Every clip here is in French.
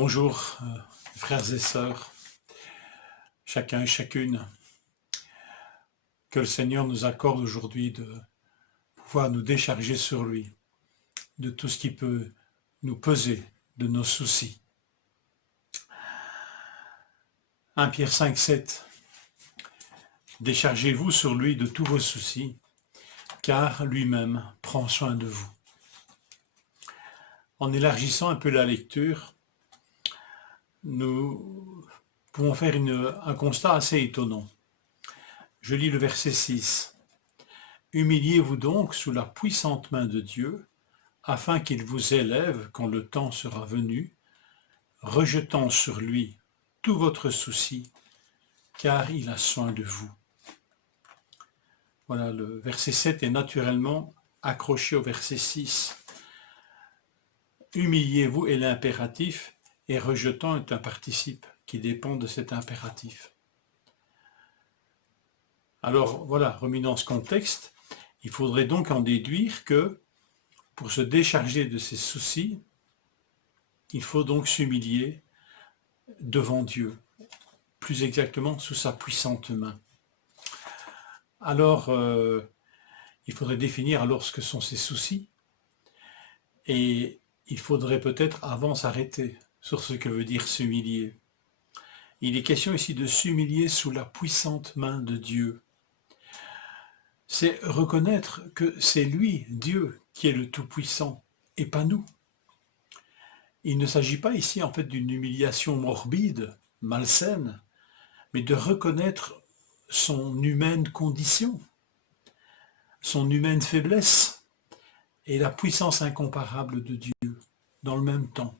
Bonjour, frères et sœurs, chacun et chacune. Que le Seigneur nous accorde aujourd'hui de pouvoir nous décharger sur lui, de tout ce qui peut nous peser, de nos soucis. 1 Pierre 5, 7. Déchargez-vous sur lui de tous vos soucis, car lui-même prend soin de vous. En élargissant un peu la lecture, nous pouvons faire un constat assez étonnant. Je lis le verset 6. Humiliez-vous donc sous la puissante main de Dieu, afin qu'il vous élève quand le temps sera venu, rejetant sur lui tout votre souci, car il a soin de vous. Voilà, le verset 7 est naturellement accroché au verset 6. Humiliez-vous est l'impératif, et rejetant est un participe qui dépend de cet impératif. Alors voilà, remis dans ce contexte, il faudrait donc en déduire que pour se décharger de ses soucis, il faut donc s'humilier devant Dieu, plus exactement sous sa puissante main. Alors, il faudrait définir alors ce que sont ces soucis, et il faudrait peut-être avant s'arrêter sur ce que veut dire s'humilier. Il est question ici de s'humilier sous la puissante main de Dieu. C'est reconnaître que c'est lui, Dieu, qui est le Tout-Puissant, et pas nous. Il ne s'agit pas ici en fait d'une humiliation morbide, malsaine, mais de reconnaître son humaine condition, son humaine faiblesse et la puissance incomparable de Dieu dans le même temps.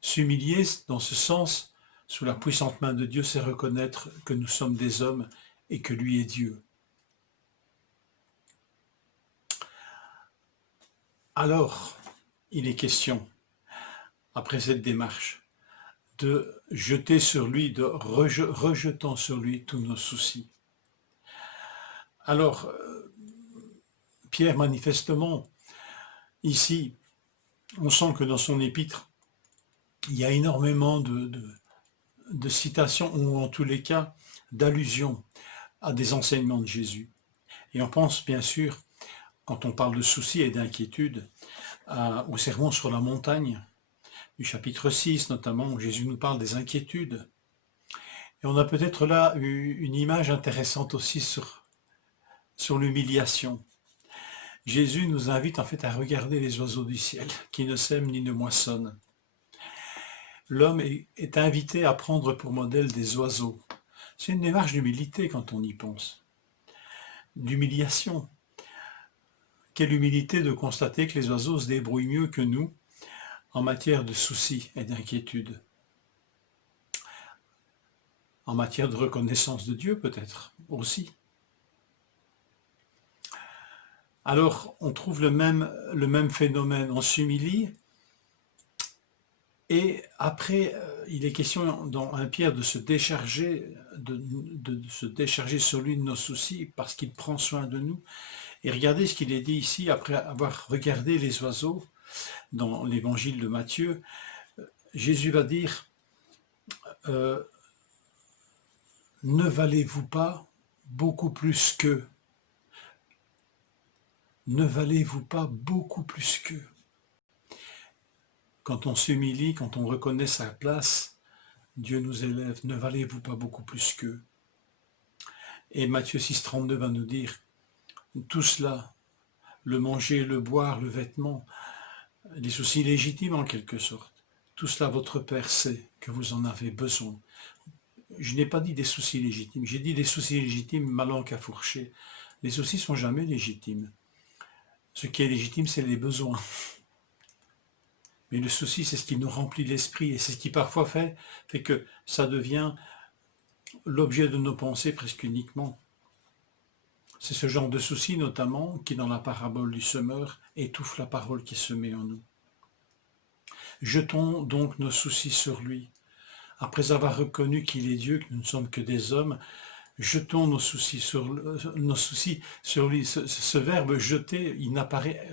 S'humilier dans ce sens, sous la puissante main de Dieu, c'est reconnaître que nous sommes des hommes et que lui est Dieu. Alors, il est question, après cette démarche, de jeter sur lui, de rejetant sur lui tous nos soucis. Alors, Pierre, manifestement, ici, on sent que dans son épître, il y a énormément de citations, ou en tous les cas, d'allusions à des enseignements de Jésus. Et on pense bien sûr, quand on parle de soucis et d'inquiétudes, au sermon sur la montagne, du chapitre 6 notamment, où Jésus nous parle des inquiétudes. Et on a peut-être là une image intéressante aussi sur l'humiliation. Jésus nous invite en fait à regarder les oiseaux du ciel, qui ne sèment ni ne moissonnent. L'homme est invité à prendre pour modèle des oiseaux. C'est une démarche d'humilité quand on y pense. D'humiliation. Quelle humilité de constater que les oiseaux se débrouillent mieux que nous en matière de soucis et d'inquiétudes. En matière de reconnaissance de Dieu peut-être aussi. Alors on trouve le même phénomène, on s'humilie et après il est question dans 1 Pierre de se décharger, de se décharger sur lui de nos soucis parce qu'il prend soin de nous. Et regardez ce qu'il est dit ici après avoir regardé les oiseaux dans l'évangile de Matthieu. Jésus va dire ne valez-vous pas beaucoup plus qu'eux? Ne valez-vous pas beaucoup plus qu'eux? Quand on s'humilie, quand on reconnaît sa place, Dieu nous élève. Ne valez-vous pas beaucoup plus qu'eux? Et Matthieu 6,32 va nous dire tout cela, le manger, le boire, le vêtement, des soucis légitimes en quelque sorte. Tout cela, votre Père sait que vous en avez besoin. Je n'ai pas dit des soucis légitimes, j'ai dit des soucis légitimes, ma langue à fourcher. Les soucis ne sont jamais légitimes. Ce qui est légitime, c'est les besoins. Mais le souci, c'est ce qui nous remplit l'esprit, et c'est ce qui parfois fait que ça devient l'objet de nos pensées presque uniquement. C'est ce genre de souci, notamment, qui, dans la parabole du semeur, étouffe la parole qui se met en nous. Jetons donc nos soucis sur lui. Après avoir reconnu qu'il est Dieu, que nous ne sommes que des hommes, Jetons nos soucis sur lui. Ce verbe jeter, il n'apparaît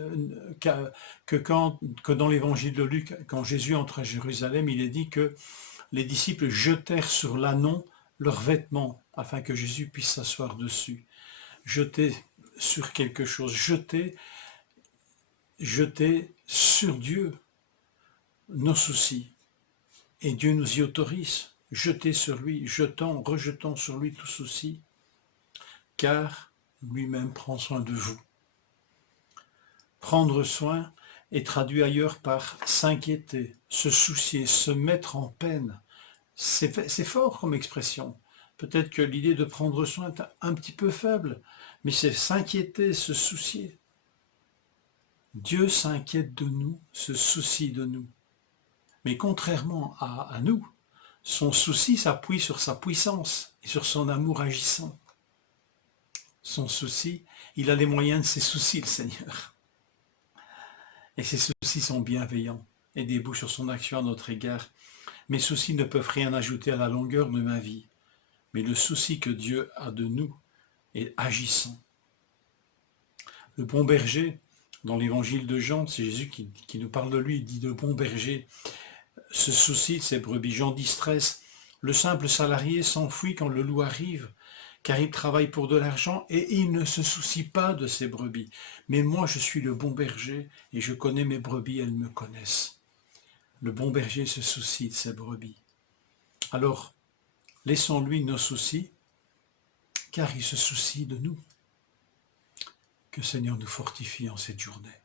que dans l'évangile de Luc, quand Jésus entre à Jérusalem, il est dit que les disciples jetèrent sur l'ânon leurs vêtements afin que Jésus puisse s'asseoir dessus. Jeter sur quelque chose, jeter sur Dieu nos soucis. Et Dieu nous y autorise. Jeter sur lui, rejetons sur lui tout souci, car lui-même prend soin de vous. Prendre soin est traduit ailleurs par s'inquiéter, se soucier, se mettre en peine. C'est fort comme expression. Peut-être que l'idée de prendre soin est un petit peu faible, mais c'est s'inquiéter, se soucier. Dieu s'inquiète de nous, se soucie de nous. Mais contrairement à nous, son souci s'appuie sur sa puissance et sur son amour agissant. Son souci, il a les moyens de ses soucis, le Seigneur. Et ses soucis sont bienveillants et débouchent sur son action à notre égard. Mes soucis ne peuvent rien ajouter à la longueur de ma vie, mais le souci que Dieu a de nous est agissant. Le bon berger, dans l'évangile de Jean, c'est Jésus qui nous parle de lui, il dit le bon berger se soucie de ses brebis. Jean 10,13, le simple salarié s'enfuit quand le loup arrive, car il travaille pour de l'argent et il ne se soucie pas de ses brebis. Mais moi, je suis le bon berger et je connais mes brebis, elles me connaissent. Le bon berger se soucie de ses brebis. Alors, laissons-lui nos soucis, car il se soucie de nous. Que le Seigneur nous fortifie en cette journée.